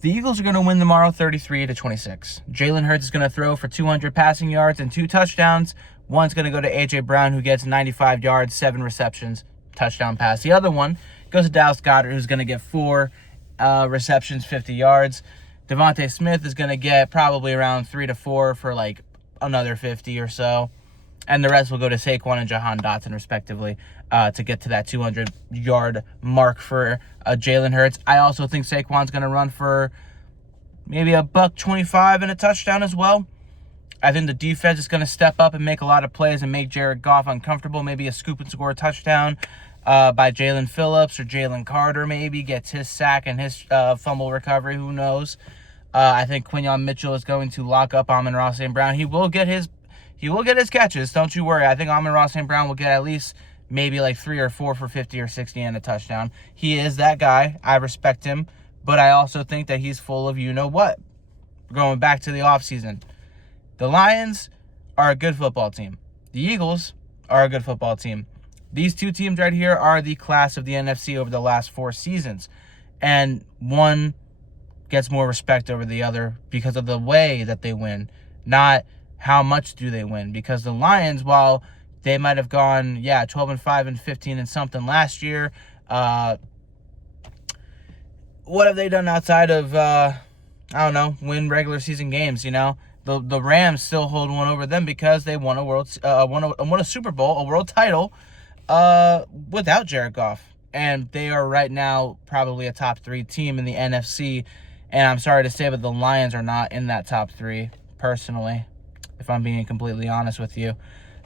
The Eagles are going to win tomorrow 33-26. Jalen Hurts is going to throw for 200 passing yards and 2 touchdowns. One's going to go to A.J. Brown, who gets 95 yards, 7 receptions, touchdown pass. The other one goes to Dallas Goedert, who's going to get 4 receptions, 50 yards. Devontae Smith is going to get probably around 3 to 4 for like another 50 or so. And the rest will go to Saquon and Jahan Dotson, respectively, to get to that 200-yard mark for Jalen Hurts. I also think Saquon's going to run for maybe $125 and a touchdown as well. I think the defense is going to step up and make a lot of plays and make Jared Goff uncomfortable. Maybe a scoop and score touchdown by Jalen Phillips or Jalen Carter maybe gets his sack and his fumble recovery. Who knows? I think Quinyon Mitchell is going to lock up Amon-Ra St. Brown. He will get his catches. Don't you worry. I think Amon-Ra St. Brown will get at least maybe like 3 or 4 for 50 or 60 and a touchdown. He is that guy. I respect him. But I also think that he's full of you-know-what. Going back to the offseason. The Lions are a good football team. The Eagles are a good football team. These two teams right here are the class of the NFC over the last 4 seasons. And one gets more respect over the other because of the way that they win, not how much do they win. Because the Lions, while they might have gone, 12-5 and 15 and something last year, what have they done outside of, win regular season games, The Rams still hold one over them because they won a Super Bowl, a world title, without Jared Goff. And they are right now probably a top 3 team in the NFC. And I'm sorry to say, but the Lions are not in that top 3, personally, if I'm being completely honest with you.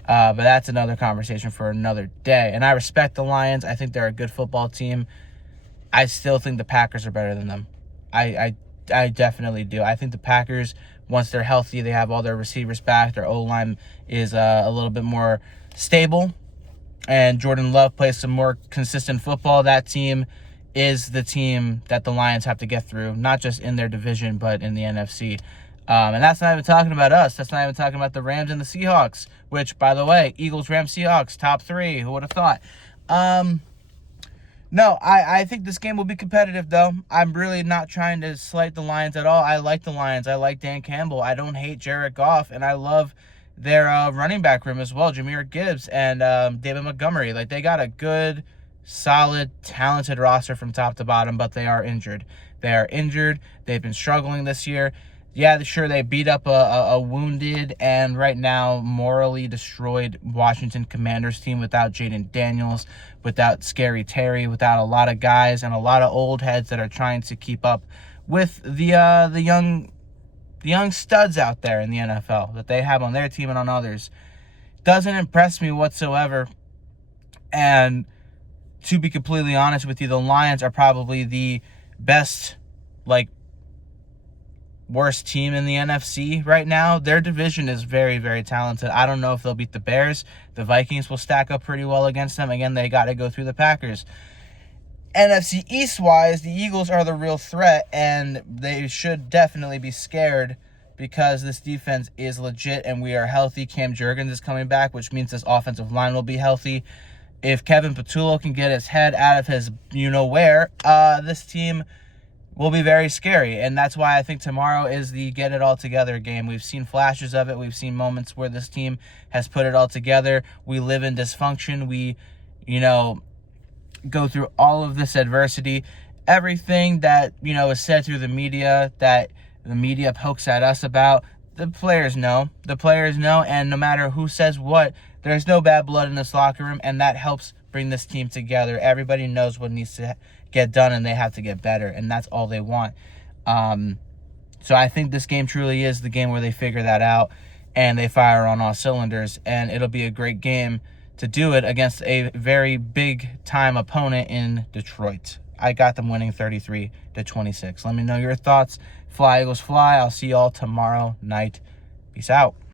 But that's another conversation for another day. And I respect the Lions. I think they're a good football team. I still think the Packers are better than them. I definitely do. I think the Packers, once they're healthy, they have all their receivers back. Their O-line is a little bit more stable. And Jordan Love plays some more consistent football. That team is the team that the Lions have to get through, not just in their division, but in the NFC. And that's not even talking about us. That's not even talking about the Rams and the Seahawks, which, by the way, Eagles, Rams, Seahawks, top 3. Who would have thought? No, I think this game will be competitive, though. I'm really not trying to slight the Lions at all. I like the Lions. I like Dan Campbell. I don't hate Jared Goff, and I love their running back room as well, Jahmyr Gibbs and David Montgomery. Like, they got a good, solid, talented roster from top to bottom, but they are injured. They've been struggling this year. Yeah, sure, they beat up a wounded and right now morally destroyed Washington Commanders team without Jaden Daniels, without Scary Terry, without a lot of guys and a lot of old heads that are trying to keep up with the young studs out there in the NFL that they have on their team and on others. Doesn't impress me whatsoever. And to be completely honest with you, the Lions are probably the best, worst team in the NFC right now. Their division is very, very talented. I don't know if they'll beat the Bears. The Vikings will stack up pretty well against them. Again, they got to go through the Packers. NFC East-wise, the Eagles are the real threat, and they should definitely be scared because this defense is legit and we are healthy. Cam Jurgens is coming back, which means this offensive line will be healthy. If Kevin Patullo can get his head out of his you-know-where, this team will be very scary. And that's why I think tomorrow is the get-it-all-together game. We've seen flashes of it. We've seen moments where this team has put it all together. We live in dysfunction. We, go through all of this adversity. Everything that, is said through the media, that the media pokes at us about, the players know. The players know, and no matter who says what, there's no bad blood in this locker room, and that helps bring this team together. Everybody knows what needs to get done, and they have to get better, and that's all they want. So I think this game truly is the game where they figure that out, and they fire on all cylinders, and it'll be a great game to do it against a very big-time opponent in Detroit. I got them winning 33-26. Let me know your thoughts. Fly, Eagles, fly. I'll see y'all tomorrow night. Peace out.